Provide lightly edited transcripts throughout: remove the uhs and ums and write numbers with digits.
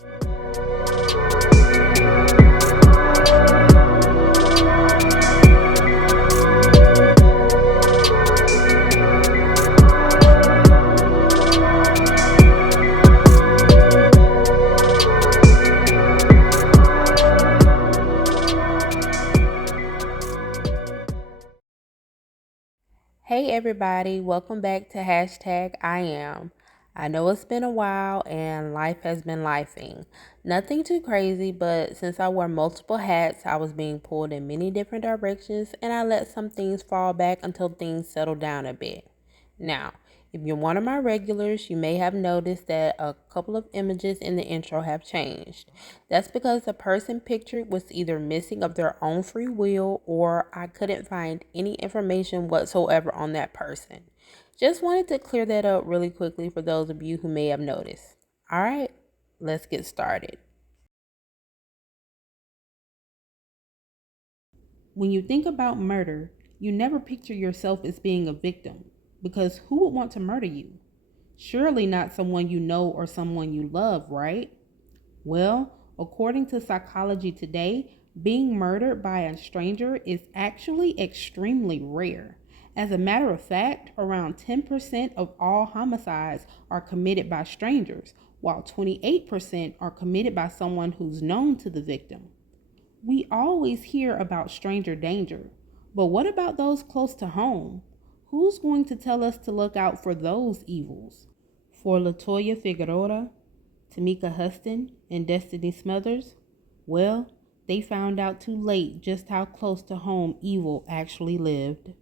Hey everybody, welcome back to hashtag I am. I know it's been a while and life has been lifing. Nothing too crazy, but since I wore multiple hats, I was being pulled in many different directions and I let some things fall back until things settled down a bit. Now, if you're one of my regulars, you may have noticed that a couple of images in the intro have changed. That's because the person pictured was either missing of their own free will or I couldn't find any information whatsoever on that person. Just wanted to clear that up really quickly for those of you who may have noticed. All right, let's get started. When you think about murder, you never picture yourself as being a victim because who would want to murder you? Surely not someone you know or someone you love, right? Well, according to Psychology Today, being murdered by a stranger is actually extremely rare. As a matter of fact, around 10% of all homicides are committed by strangers, while 28% are committed by someone who's known to the victim. We always hear about stranger danger, but what about those close to home? Who's going to tell us to look out for those evils? For Latoyia Figueroa, Tamika Huston, and Destini Smothers, well, they found out too late just how close to home evil actually lived.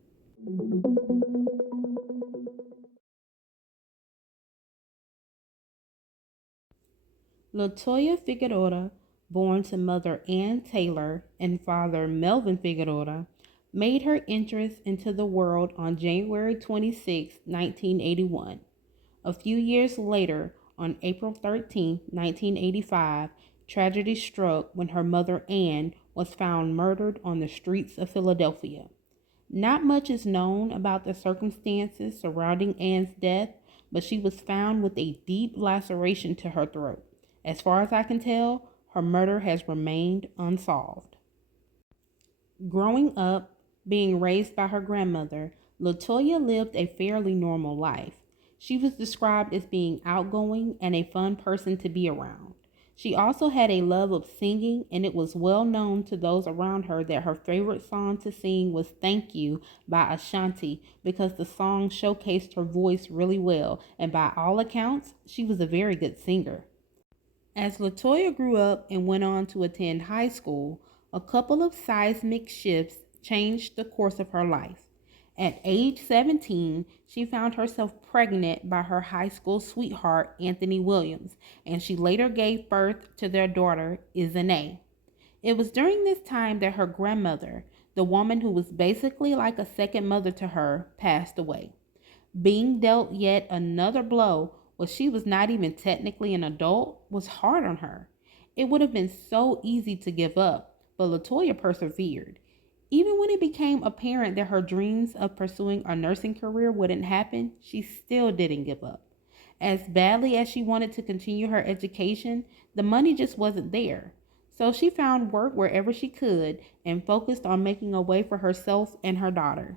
Latoyia Figueroa, born to mother Ann Taylor and father Melvin Figueroa, made her entrance into the world on January 26, 1981. A few years later, on April 13, 1985, tragedy struck when her mother Ann was found murdered on the streets of Philadelphia. Not much is known about the circumstances surrounding Ann's death, but she was found with a deep laceration to her throat. As far as I can tell, her murder has remained unsolved. Growing up, being raised by her grandmother, Latoya lived a fairly normal life. She was described as being outgoing and a fun person to be around. She also had a love of singing, and it was well known to those around her that her favorite song to sing was Thank You by Ashanti because the song showcased her voice really well, and by all accounts, she was a very good singer. As Latoya grew up and went on to attend high school, a couple of seismic shifts changed the course of her life. At age 17, she found herself pregnant by her high school sweetheart, Anthony Williams, and she later gave birth to their daughter, Izane. It was during this time that her grandmother, the woman who was basically like a second mother to her, passed away. Being dealt yet another blow while she was not even technically an adult was hard on her. It would have been so easy to give up, but Latoya persevered. Even when it became apparent that her dreams of pursuing a nursing career wouldn't happen, she still didn't give up. As badly as she wanted to continue her education, the money just wasn't there. So she found work wherever she could and focused on making a way for herself and her daughter.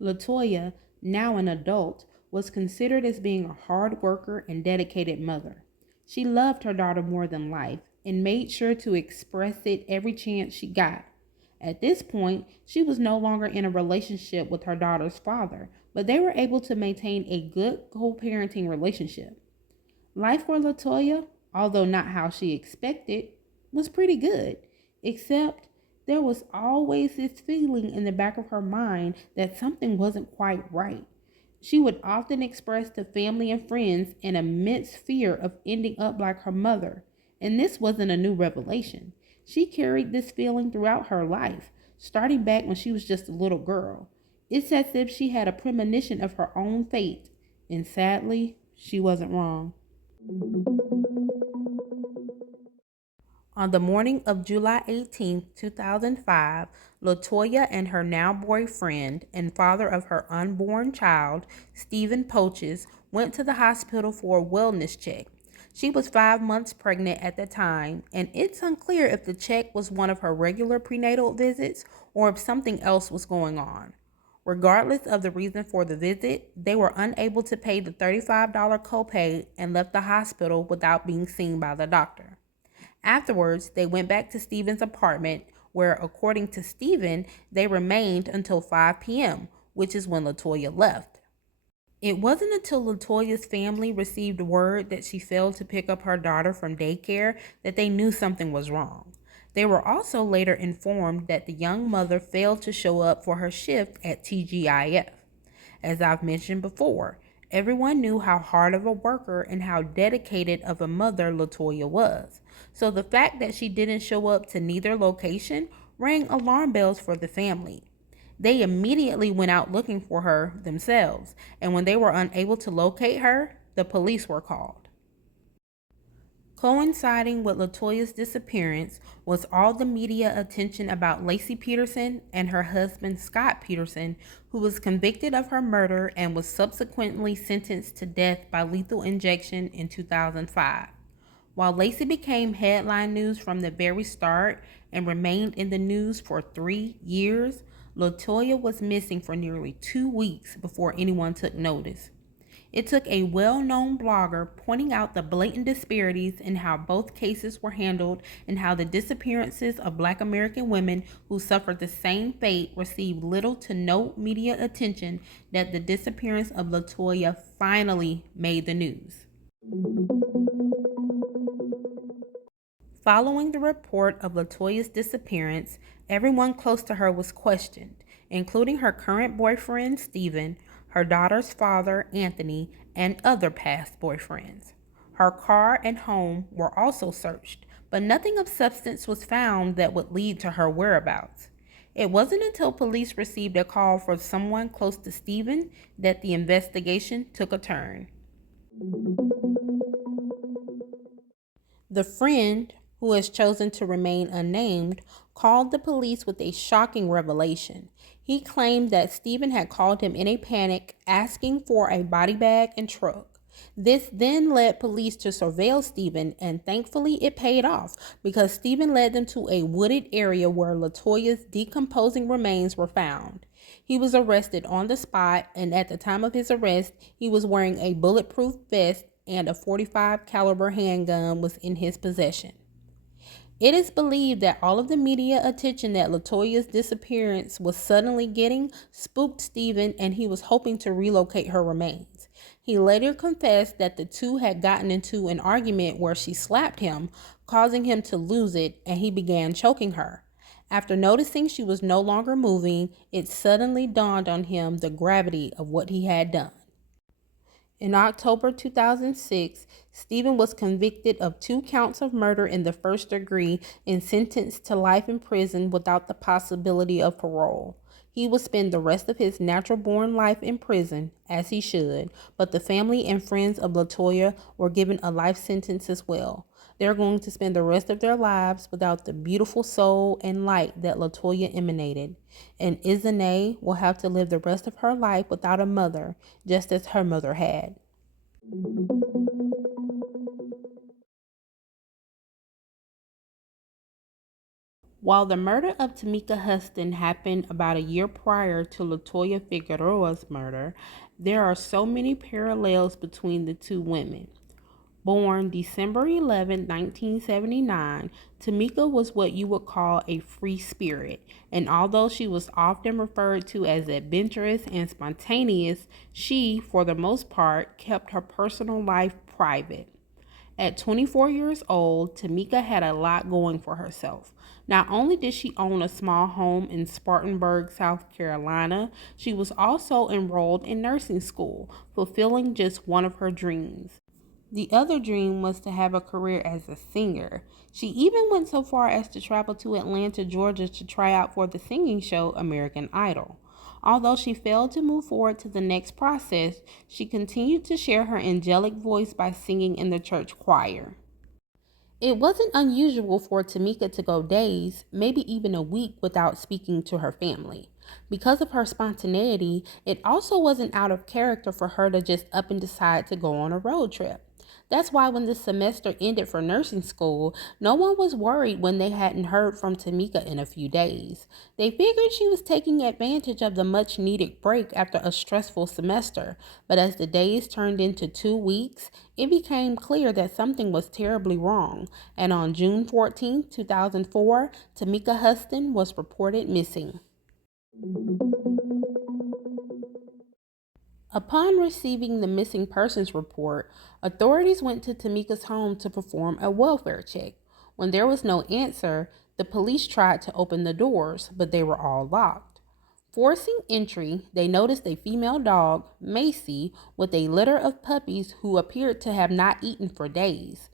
Latoya, now an adult, was considered as being a hard worker and dedicated mother. She loved her daughter more than life and made sure to express it every chance she got. At this point, she was no longer in a relationship with her daughter's father, but they were able to maintain a good co-parenting relationship. Life for Latoya, although not how she expected, was pretty good, except there was always this feeling in the back of her mind that something wasn't quite right. She would often express to family and friends an immense fear of ending up like her mother, and this wasn't a new revelation. She carried this feeling throughout her life, starting back when she was just a little girl. It's as if she had a premonition of her own fate, and sadly, she wasn't wrong. On the morning of July 18, 2005, Latoya and her now boyfriend and father of her unborn child, Stephen Poaches, went to the hospital for a wellness check. She was 5 months pregnant at the time, and it's unclear if the check was one of her regular prenatal visits or if something else was going on. Regardless of the reason for the visit, they were unable to pay the $35 copay and left the hospital without being seen by the doctor. Afterwards, they went back to Stephen's apartment, where, according to Stephen, they remained until 5 p.m., which is when Latoyia left. It wasn't until Latoyia's family received word that she failed to pick up her daughter from daycare that they knew something was wrong. They were also later informed that the young mother failed to show up for her shift at TGIF. As I've mentioned before, everyone knew how hard of a worker and how dedicated of a mother Latoyia was. So the fact that she didn't show up to neither location rang alarm bells for the family. They immediately went out looking for her themselves, and when they were unable to locate her, the police were called. Coinciding with Latoyia's disappearance was all the media attention about Laci Peterson and her husband Scott Peterson, who was convicted of her murder and was subsequently sentenced to death by lethal injection in 2005. While Laci became headline news from the very start and remained in the news for 3 years, Latoyia was missing for nearly 2 weeks before anyone took notice. It took a well-known blogger pointing out the blatant disparities in how both cases were handled and how the disappearances of Black American women who suffered the same fate received little to no media attention that the disappearance of Latoyia finally made the news. Following the report of Latoyia's disappearance, everyone close to her was questioned, including her current boyfriend, Stephen, her daughter's father, Anthony, and other past boyfriends. Her car and home were also searched, but nothing of substance was found that would lead to her whereabouts. It wasn't until police received a call from someone close to Stephen that the investigation took a turn. The friend, who has chosen to remain unnamed, called the police with a shocking revelation. He claimed that Stephen had called him in a panic, asking for a body bag and truck. This then led police to surveil Stephen, and thankfully it paid off because Stephen led them to a wooded area where Latoyia's decomposing remains were found. He was arrested on the spot, and at the time of his arrest, he was wearing a bulletproof vest and a .45 caliber handgun was in his possession. It is believed that all of the media attention that Latoyia's disappearance was suddenly getting spooked Stephen, and he was hoping to relocate her remains. He later confessed that the two had gotten into an argument where she slapped him, causing him to lose it, and he began choking her. After noticing she was no longer moving, it suddenly dawned on him the gravity of what he had done. In October 2006, Stephen was convicted of 2 counts of murder in the first degree and sentenced to life in prison without the possibility of parole. He will spend the rest of his natural-born life in prison, as he should, but the family and friends of Latoyia were given a life sentence as well. They're going to spend the rest of their lives without the beautiful soul and light that Latoyia emanated. And Izane will have to live the rest of her life without a mother, just as her mother had. While the murder of Tamika Huston happened about a year prior to Latoyia Figueroa's murder, there are so many parallels between the two women. Born December 11, 1979, Tamika was what you would call a free spirit, and although she was often referred to as adventurous and spontaneous, she, for the most part, kept her personal life private. At 24 years old, Tamika had a lot going for herself. Not only did she own a small home in Spartanburg, South Carolina, she was also enrolled in nursing school, fulfilling just one of her dreams. The other dream was to have a career as a singer. She even went so far as to travel to Atlanta, Georgia to try out for the singing show American Idol. Although she failed to move forward to the next process, she continued to share her angelic voice by singing in the church choir. It wasn't unusual for Tamika to go days, maybe even a week, without speaking to her family. Because of her spontaneity, it also wasn't out of character for her to just up and decide to go on a road trip. That's why when the semester ended for nursing school, no one was worried when they hadn't heard from Tamika in a few days. They figured she was taking advantage of the much needed break after a stressful semester, but as the days turned into 2 weeks, it became clear that something was terribly wrong, and on June 14, 2004, Tamika Huston was reported missing. Upon receiving the missing persons report, authorities went to Tamika's home to perform a welfare check. When there was no answer, the police tried to open the doors, but they were all locked. Forcing entry, they noticed a female dog, Macy, with a litter of puppies who appeared to have not eaten for days.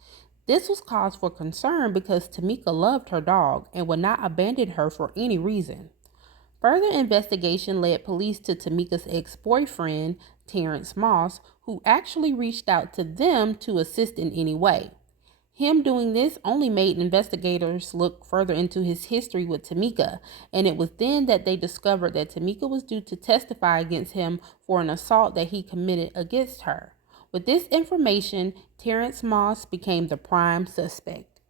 This was cause for concern because Tamika loved her dog and would not abandon her for any reason. Further investigation led police to Tamika's ex-boyfriend, Terrence Moss, who actually reached out to them to assist in any way. Him doing this only made investigators look further into his history with Tamika, and it was then that they discovered that Tamika was due to testify against him for an assault that he committed against her. With this information, Terrence Moss became the prime suspect.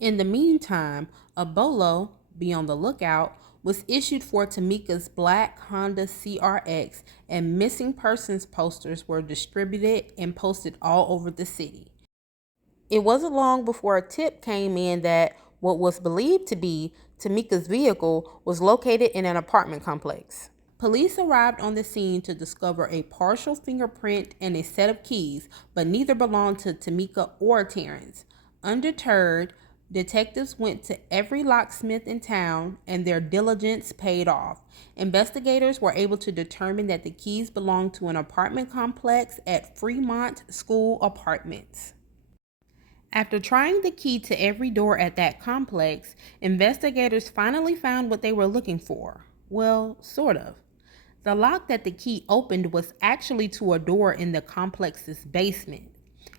In the meantime, a bolo, be on the lookout, was issued for Tamika's black Honda CRX, and missing persons posters were distributed and posted all over the city. It wasn't long before a tip came in that what was believed to be Tamika's vehicle was located in an apartment complex. Police arrived on the scene to discover a partial fingerprint and a set of keys, but neither belonged to Tamika or Terrence. Undeterred, detectives went to every locksmith in town, and their diligence paid off. Investigators were able to determine that the keys belonged to an apartment complex at Fremont School Apartments. After trying the key to every door at that complex, investigators finally found what they were looking for. Well, sort of. The lock that the key opened was actually to a door in the complex's basement.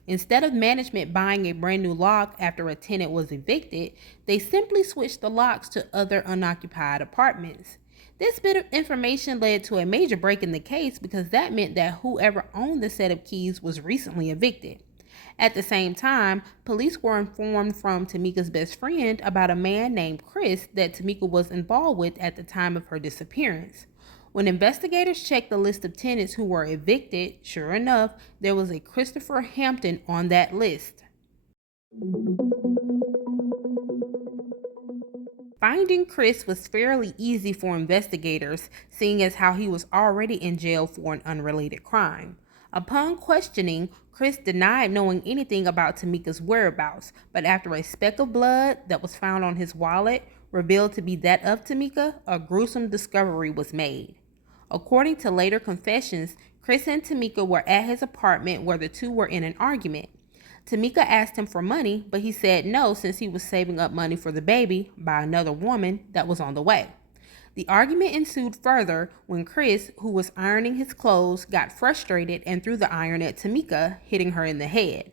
Instead of management buying a brand new lock after a tenant was evicted, they simply switched the locks to other unoccupied apartments. This bit of information led to a major break in the case because that meant that whoever owned the set of keys was recently evicted. At the same time, police were informed from Tamika's best friend about a man named Chris that Tamika was involved with at the time of her disappearance. When investigators checked the list of tenants who were evicted, sure enough, there was a Christopher Hampton on that list. Finding Chris was fairly easy for investigators, seeing as how he was already in jail for an unrelated crime. Upon questioning, Chris denied knowing anything about Tamika's whereabouts, but after a speck of blood that was found on his wallet revealed to be that of Tamika, a gruesome discovery was made. According to later confessions, Chris and Tamika were at his apartment where the two were in an argument. Tamika asked him for money, but he said no since he was saving up money for the baby by another woman that was on the way. The argument ensued further when Chris, who was ironing his clothes, got frustrated and threw the iron at Tamika, hitting her in the head.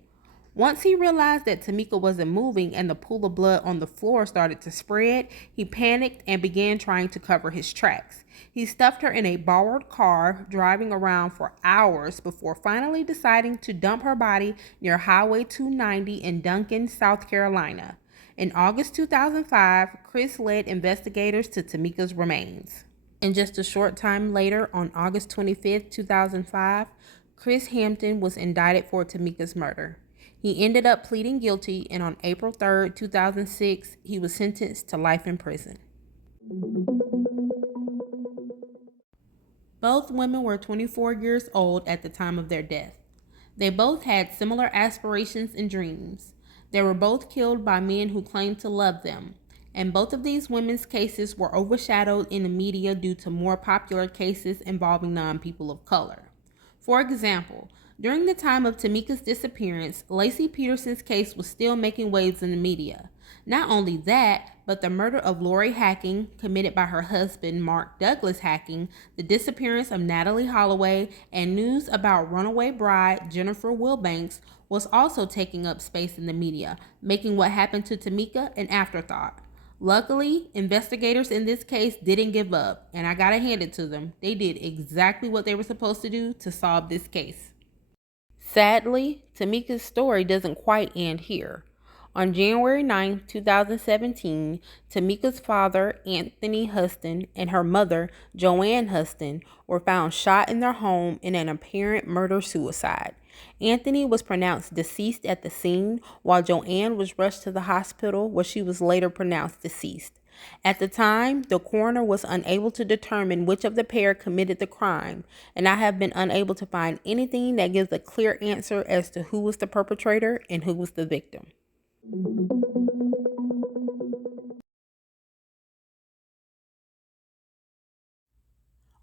Once he realized that Tamika wasn't moving and the pool of blood on the floor started to spread, he panicked and began trying to cover his tracks. He stuffed her in a borrowed car, driving around for hours before finally deciding to dump her body near Highway 290 in Duncan, South Carolina. In August 2005, Chris led investigators to Tamika's remains. And just a short time later, on August 25, 2005, Chris Hampton was indicted for Tamika's murder. He ended up pleading guilty, and on April 3, 2006, he was sentenced to life in prison. Both women were 24 years old at the time of their death. They both had similar aspirations and dreams. They were both killed by men who claimed to love them, and both of these women's cases were overshadowed in the media due to more popular cases involving non-people of color. For example, during the time of Tamika's disappearance, Laci Peterson's case was still making waves in the media. Not only that, but the murder of Lori Hacking, committed by her husband Mark Douglas Hacking, the disappearance of Natalie Holloway, and news about runaway bride Jennifer Wilbanks was also taking up space in the media, making what happened to Tamika an afterthought. Luckily, investigators in this case didn't give up, and I gotta hand it to them. They did exactly what they were supposed to do to solve this case. Sadly, Tamika's story doesn't quite end here. On January 9, 2017, Tamika's father, Anthony Huston, and her mother, Joanne Huston, were found shot in their home in an apparent murder-suicide. Anthony was pronounced deceased at the scene, while Joanne was rushed to the hospital where she was later pronounced deceased. At the time, the coroner was unable to determine which of the pair committed the crime, and I have been unable to find anything that gives a clear answer as to who was the perpetrator and who was the victim.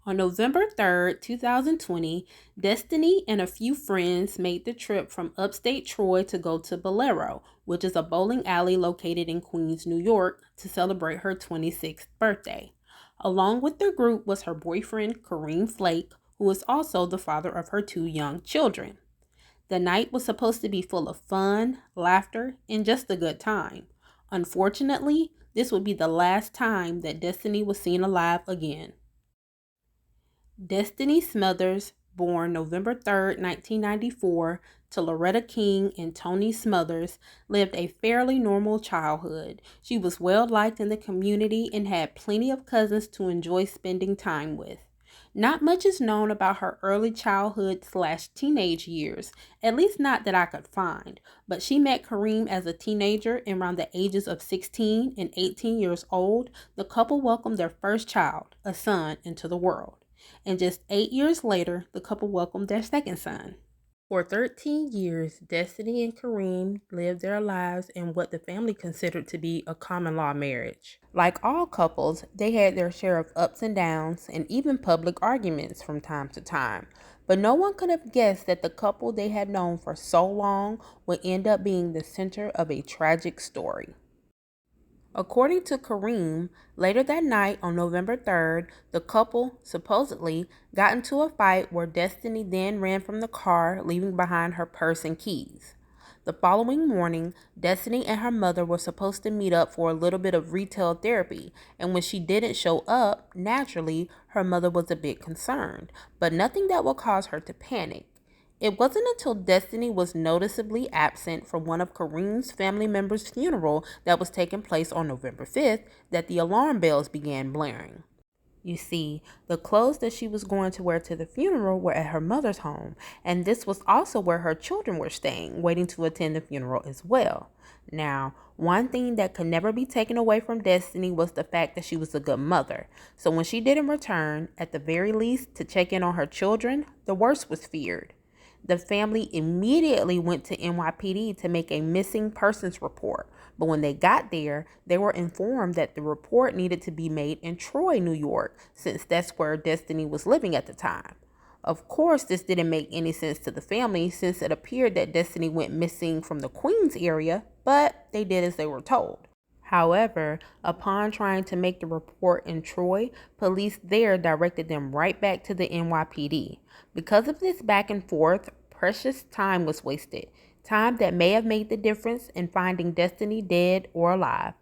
On November 3rd, 2020, Destini and a few friends made the trip from upstate Troy to go to Bolero, which is a bowling alley located in Queens, New York, to celebrate her 26th birthday. Along with their group was her boyfriend, Kareem Flake, who is also the father of her 2 young children. The night was supposed to be full of fun, laughter, and just a good time. Unfortunately, this would be the last time that Destini was seen alive again. Destini Smothers, born November 3, 1994, to Loretta King and Tony Smothers, lived a fairly normal childhood. She was well liked in the community and had plenty of cousins to enjoy spending time with. Not much is known about her early childhood/teenage years, at least not that I could find, but she met Kareem as a teenager, and around the ages of 16 and 18 years old, the couple welcomed their first child, a son, into the world. And just 8 years later, the couple welcomed their second son. For 13 years, Destini and Kareem lived their lives in what the family considered to be a common law marriage. Like all couples, they had their share of ups and downs and even public arguments from time to time. But no one could have guessed that the couple they had known for so long would end up being the center of a tragic story. According to Kareem, later that night on November 3rd, the couple supposedly got into a fight where Destini then ran from the car, leaving behind her purse and keys. The following morning, Destini and her mother were supposed to meet up for a little bit of retail therapy, and when she didn't show up, naturally, her mother was a bit concerned, but nothing that would cause her to panic. It wasn't until Destini was noticeably absent from one of Kareem's family members' funeral that was taking place on November 5th that the alarm bells began blaring. You see, the clothes that she was going to wear to the funeral were at her mother's home, and this was also where her children were staying, waiting to attend the funeral as well. Now, one thing that could never be taken away from Destini was the fact that she was a good mother. So when she didn't return, at the very least, to check in on her children, the worst was feared. The family immediately went to NYPD to make a missing persons report, but when they got there, they were informed that the report needed to be made in Troy, New York, since that's where Destini was living at the time. Of course, this didn't make any sense to the family since it appeared that Destini went missing from the Queens area, but they did as they were told. However, upon trying to make the report in Troy, police there directed them right back to the NYPD. Because of this back and forth, precious time was wasted, time that may have made the difference in finding Destini dead or alive.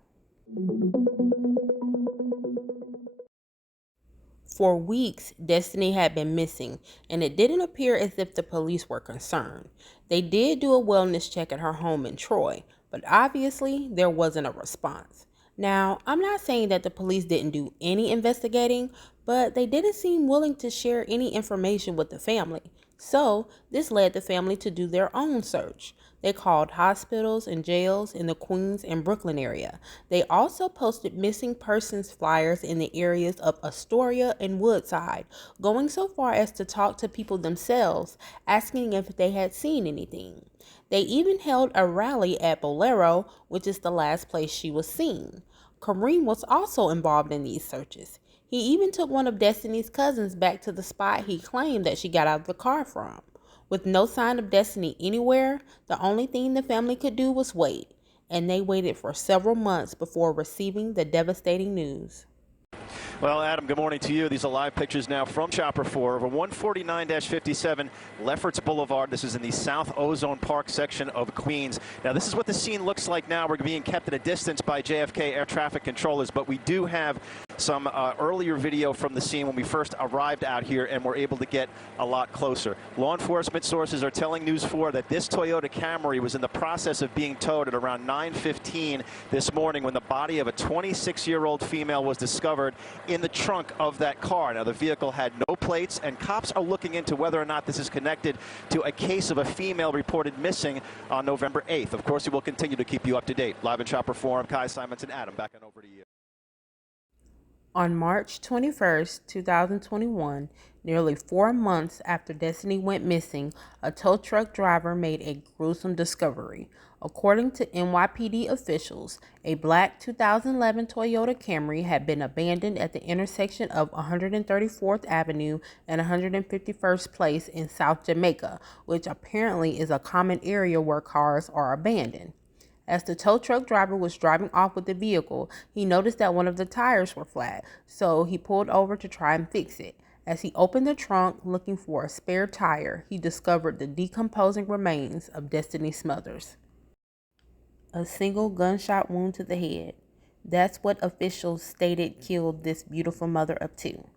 For weeks, Destini had been missing, and it didn't appear as if the police were concerned. They did do a wellness check at her home in Troy, but obviously there wasn't a response. Now, I'm not saying that the police didn't do any investigating, but they didn't seem willing to share any information with the family. So, this led the family to do their own search. They called hospitals and jails in the Queens and Brooklyn area. They also posted missing persons flyers in the areas of Astoria and Woodside, going so far as to talk to people themselves, asking if they had seen anything. They even held a rally at Bolero, which is the last place she was seen. Kareem was also involved in these searches. He even took one of Destini's cousins back to the spot he claimed that she got out of the car from. With no sign of Destini anywhere, the only thing the family could do was wait, and they waited for several months before receiving the devastating news. Well, Adam, good morning to you. These are live pictures now from Chopper 4 over 149-57 Lefferts Boulevard. This is in the South Ozone Park section of Queens. Now, this is what the scene looks like now. We're being kept at a distance by JFK air traffic controllers, but we do have some earlier video from the scene when we first arrived out here and were able to get a lot closer. Law enforcement sources are telling News 4 that this Toyota Camry was in the process of being towed at around 9:15 this morning when the body of a 26-year-old female was discovered in the trunk of that car. Now, the vehicle had no plates, and cops are looking into whether or not this is connected to a case of a female reported missing on November 8th. Of course, we will continue to keep you up to date. Live in Chopper Forum, Kai Simons and Adam, back on over to you. On March 21st, 2021, nearly 4 months after Destini went missing, a tow truck driver made a gruesome discovery. According to NYPD officials, a black 2011 Toyota Camry had been abandoned at the intersection of 134th Avenue and 151st Place in South Jamaica, which apparently is a common area where cars are abandoned. As the tow truck driver was driving off with the vehicle, he noticed that one of the tires were flat, so he pulled over to try and fix it. As he opened the trunk looking for a spare tire, he discovered the decomposing remains of Destini Smothers. A single gunshot wound to the head. That's what officials stated killed this beautiful mother of two.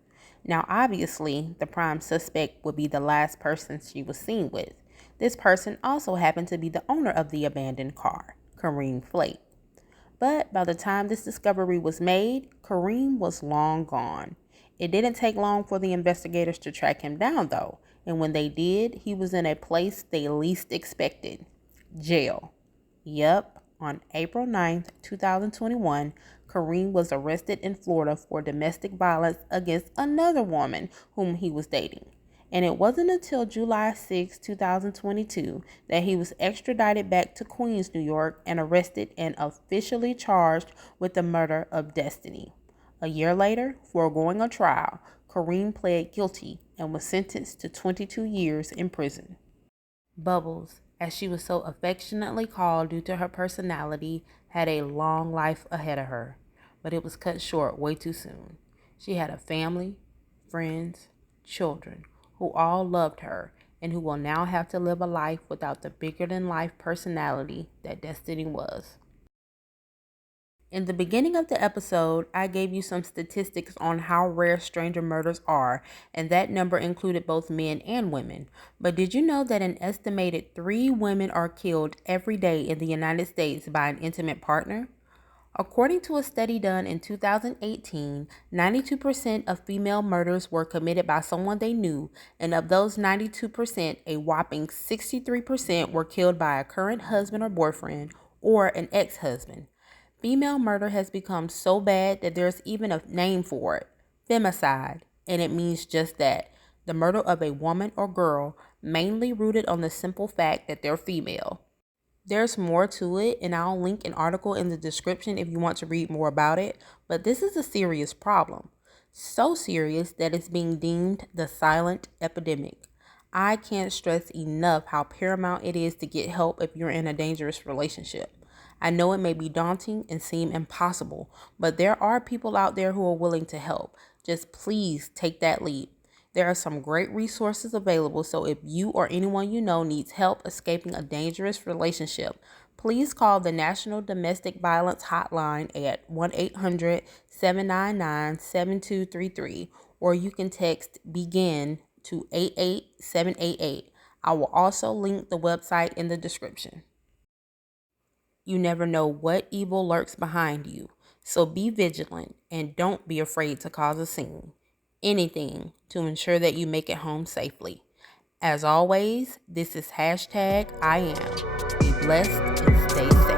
Now, obviously, the prime suspect would be the last person she was seen with. This person also happened to be the owner of the abandoned car, Kareem Flake. But by the time this discovery was made, Kareem was long gone. It didn't take long for the investigators to track him down, though, and when they did, he was in a place they least expected: jail. Yep, on April 9th, 2021, Kareem was arrested in Florida for domestic violence against another woman whom he was dating. And it wasn't until July 6, 2022, that he was extradited back to Queens, New York, and arrested and officially charged with the murder of Destini. A year later, foregoing a trial, Kareem pled guilty and was sentenced to 22 years in prison. Bubbles, as she was so affectionately called due to her personality, had a long life ahead of her, but it was cut short way too soon. She had a family, friends, children, who all loved her and who will now have to live a life without the bigger-than-life personality that Destini was. In the beginning of the episode, I gave you some statistics on how rare stranger murders are, and that number included both men and women. But did you know that an estimated 3 women are killed every day in the United States by an intimate partner? According to a study done in 2018, 92% of female murders were committed by someone they knew, and of those 92%, a whopping 63% were killed by a current husband or boyfriend or an ex-husband. Female murder has become so bad that there's even a name for it: femicide, and it means just that: the murder of a woman or girl, mainly rooted on the simple fact that they're female. There's more to it, and I'll link an article in the description if you want to read more about it, but this is a serious problem. So serious that it's being deemed the silent epidemic. I can't stress enough how paramount it is to get help if you're in a dangerous relationship. I know it may be daunting and seem impossible, but there are people out there who are willing to help. Just please take that leap. There are some great resources available, so if you or anyone you know needs help escaping a dangerous relationship, please call the National Domestic Violence Hotline at 1-800-799-7233, or you can text BEGIN to 88788. I will also link the website in the description. You never know what evil lurks behind you, so be vigilant and don't be afraid to cause a scene. Anything to ensure that you make it home safely. As always, this is #IAM. Be blessed and stay safe.